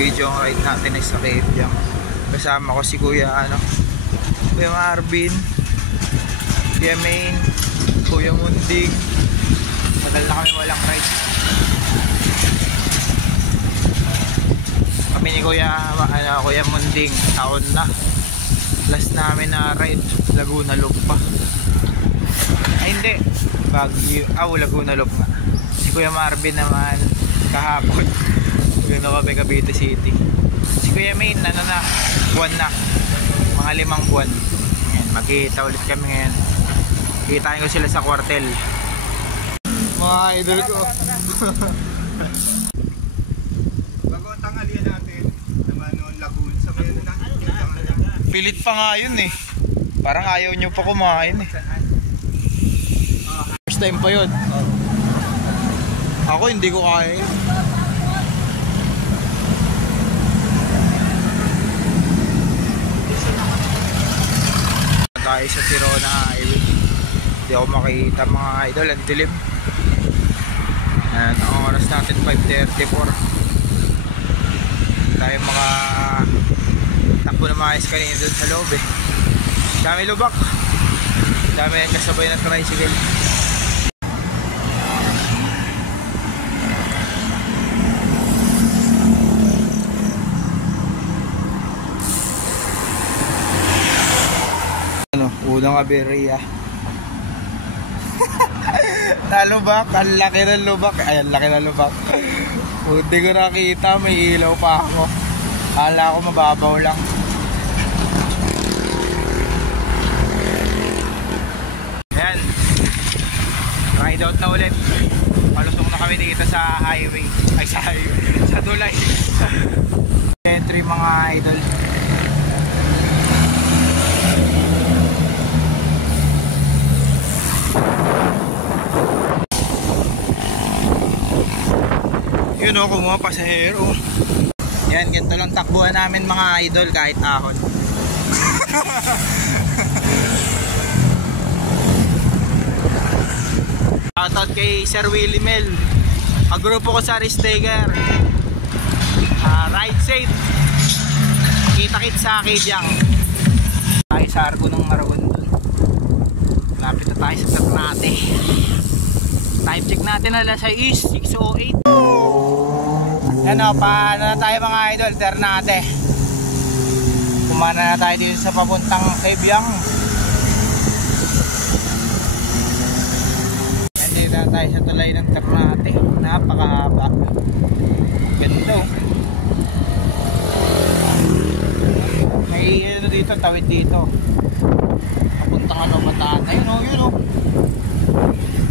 video ang ride natin ay sa Kebyang. Kasama ko si Kuya Kuya Marvin, Kuya Main, Kuya Mundig. Tagal na kami walang ride. Kami ni Kuya Munding, taon na. Last namin na ride, Laguna Loop pa. Ay hindi, Baguio, Laguna Loop nga. Si Kuya Marvin naman, kahapon. Yun na kami, Cavite City. Si Kuya Main, buwan na. Mga 5 buwan. Ayan, magkita ulit kami ngayon. Kitain ko sila sa kwartel. Mga idol ko. Bago ang tanghalian natin, naman noon Lagoon. Sa ngayon na Pilit pa nga yun eh. Parang ayaw nyo pa kumain eh. First time pa yun. Ako hindi ko kaya yun. Tayo sa Tirona Highway. Hindi ako makita mga idol, ang dilim. Ayan, ang oras natin 5:34. Tayo takbo na maayos kanina doon sa loob eh. Dami lubak. Dami yan kasabay ng tricycle. Unang aberya. Nalubak, ang laki ng lubak. Ay, ang laki ng lubak. Hindi ko nakita, may ilaw pa ako. Kala ko mababaw lang. Ayan, ride out na ulit. Palusong na kami dito sa highway. Ay, sa tulay. Entry mga idol. Yun o, kumuha pasahero. Yan, ganito lang takbuhan namin mga idol kahit ahon. Shoutout kay Sir Willie Mel. Agrupo ko sa Ristaker. Ride safe. Kita-kit sa Kebyang. Tayo sa Argo ng Maraon dun. Lapit na tayo sa Ternate. Time check natin alas 6:08. Ano, paano na tayo mga idol? Ternate. Kumana na tayo dito sa papuntang Kebyang. Nandito na tayo sa tulay ng Ternate. Napakahaba. Ganda oh. May ano dito, tawid dito. Papuntang Bataan. Ayun oh, yun oh.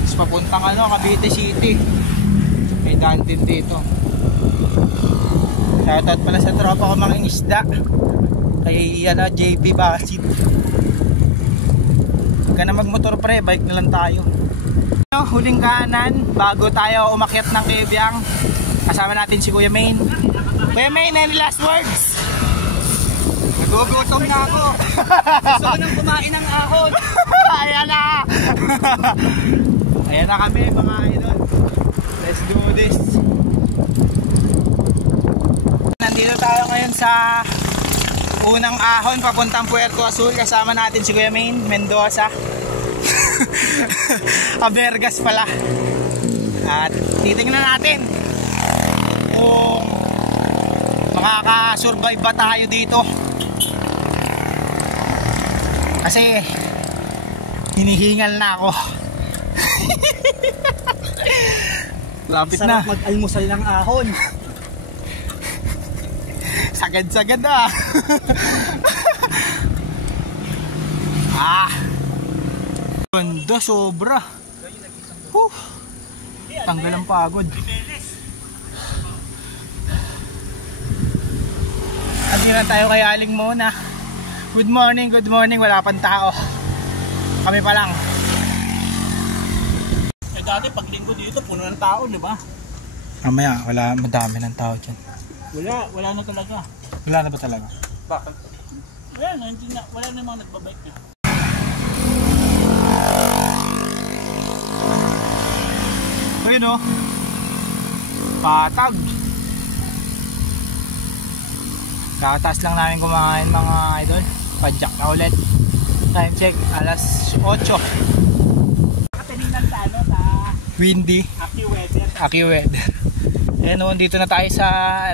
Tapos papuntang Cavite City. May daan din dito. Shoutout pala sa tropa ko mga isda. Kay JB Basid. Huwag ka na magmotor pre, bike na lang tayo. Huling kanan bago tayo umakyat ng Kebyang. Kasama natin si Kuya Main. Kuya Main, any last words? Nagugutom na ako. Gusto ko nang kumain ng ahon. Ayan na. Ayan na kami mga idol. Let's do this. Nandito tayo ngayon sa unang ahon papuntang Puerto Azul. Kasama natin si Kuya Main Mendoza. Abergas pala. At titingnan natin kung makakasurvive ba tayo dito. Kasi hinihingal na ako. Lapit na. Sarap mag-almusal ng ahon. Sagad-sagad ah. Ganda sobra. Tanggal ang pagod. At na tayo kay Aling muna. Good morning, wala pang tao. Kami pa lang. Eh dati pag linggo dito puno ng tao, di ba? Mamaya, madami ng tao dyan. Wala na talaga. Wala na ba talaga? Bakit? Wala na mga nagbabike na. Ayun o. Patag. Kakataas lang namin kumain mga idol. Padjak na ulit. Time check, alas 8. Nakatinignan sa ano, sa Windy. AccuWeather. AccuWeather. Ayan o, dito na tayo sa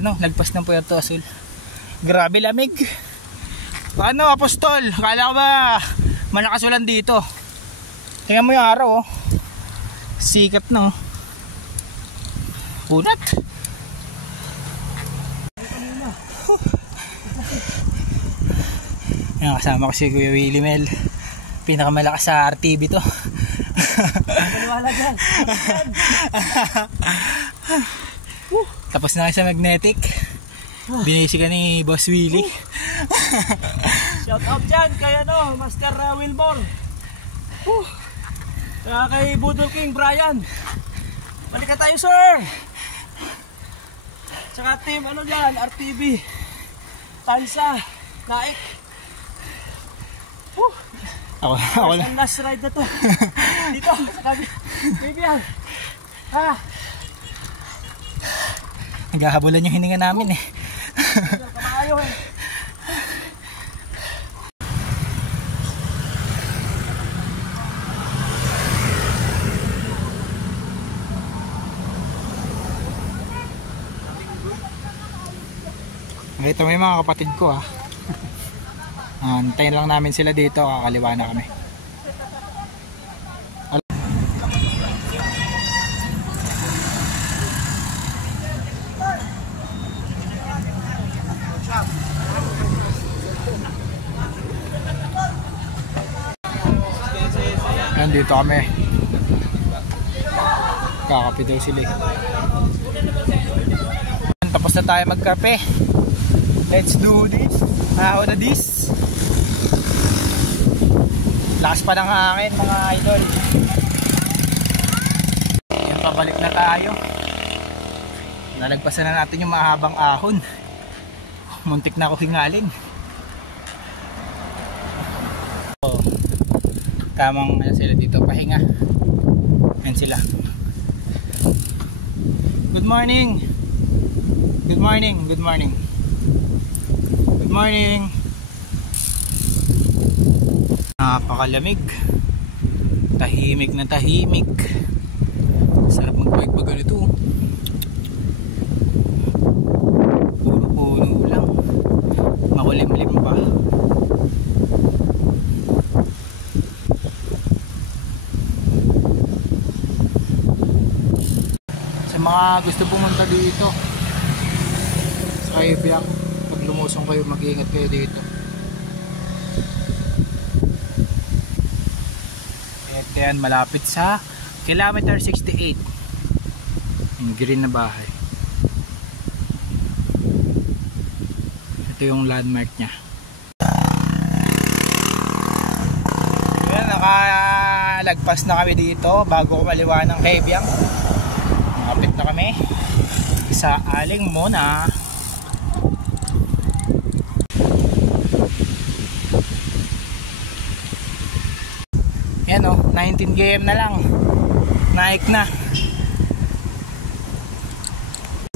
ano, lagpas ng Puerto Azul. Grabe lamig. Ano, Apostol? Kala ko ba malakas ulan dito? Tingnan mo yung araw oh. Sikat na oh. Kunat. Yan, kasama ko si Kuya Willie Mel. Pinakamalakas sa RTV to. Maniwala dyan. Tapos na kayo sa magnetic. Binisi ka ni Boss Willie. Shout out dyan kay ano, Master Wilbur. Kaya kay Budol King Brian. Balik ka tayo sir. Tsaka team ano dyan, RTV. Tansa, Naik. Ako na. Ang last ride na to. Dito, sabi. Baby yan. Naghahabulan yung hininga namin eh. Kamayo eh. Ito may mga kapatid ko ah. Antayin lang namin sila dito, kakaliwa na kami. Nandito kami. Kakape daw sila eh. Tapos na tayo magkape. Let's do this. How na this? Lakas pa ng hangin mga idol. Yan, pabalik na tayo. Nalagpasan na natin yung mahabang ahon. Muntik na ako hingalin. Oh, tamang ano sila dito, pahinga. Yan sila. Good morning. Good morning. Good morning. Good morning. Napakalamig. Tahimik na tahimik. Sarap mag-bike pag ganito. Puro puno lang. Makulimlim pa. Sa mga gusto pumunta dito sa Kaibiyang, pag lumusong kayo, mag-iingat kayo dito. Yan, malapit sa kilometer 68 yung green na bahay. Ito yung landmark nya. Yan, nakalagpas na kami dito bago kumaliwa ng Kaibiyang. Malapit na kami sa Aling Mona. Yan o, 19 km na lang. Naik na.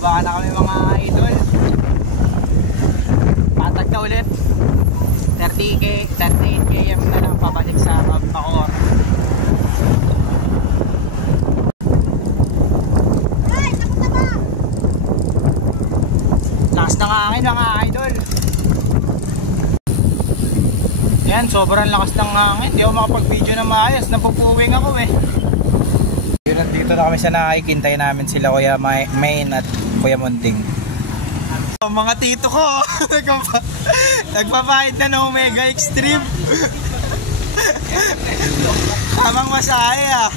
Baka na kami mga idol. Patag na ulit. 38 km na lang pabalik sa Pampacor. Lakas ng hangin mga idol. Yan, sobrang lakas ng hangin. Hindi ako makapag-video na maayos. Napupuwing ako eh. Yun, nandito na kami sa Naik. Hintayin namin sila Kuya Main at Kuya Munting. Mga tito ko nagpapahid na ng Omega Extreme. Tamang masahe ah.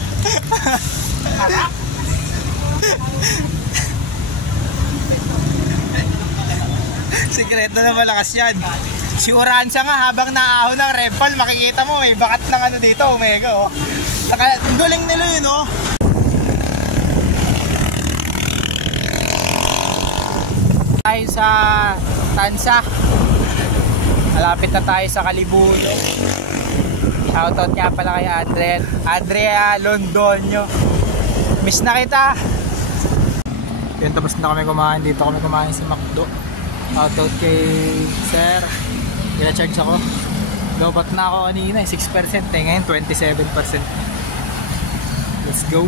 Sikreto na malakas yan. Si Uranza nga habang naahon ng Rempal, makikita mo eh, bakat ng ano dito, Omega oh. Saka duling nila yun oh. Tayo sa Tansa. Malapit na tayo sa Kalibuno. Shoutout nga pala kay Andrea Londonio. Miss na kita. Yan, tapos na kami kumain dito. Kami kumain sa McDo. Shoutout kay Sir. Ila-charge ako. Lobat na ako kanina, 6%. Ngayon, 27%. Let's go.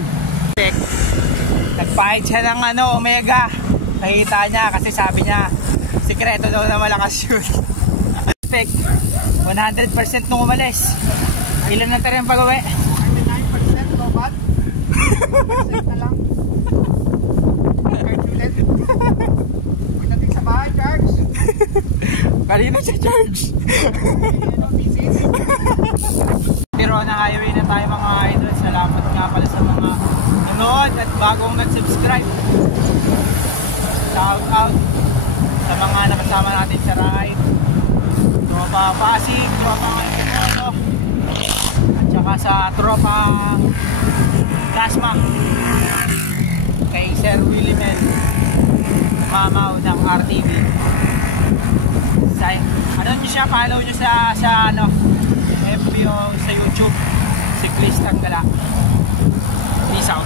Nagpahit siya ng Omega. Nakita niya kasi sabi niya, sikreto daw na malakas yun. 100% nung umalis. Ilan na tayo yung pag-uwi? 99% lobat. 1% na lang. Charge ulit. Pagdating sa bahay, charge. Kanina siya charge. Pero na highway na tayo mga idol. Salamat nga pala sa mga nanood at bagong nag-subscribe. Shout out sa mga nakasama natin sa ride. Tropa Pasig, tropa Antimono, at saka sa tropa Plasma kay Sir Willie Mel Mamaw ng RTV. Ano nyo siya, follow nyo sa FB o sa YouTube, Cyclist Tanggala. Peace out.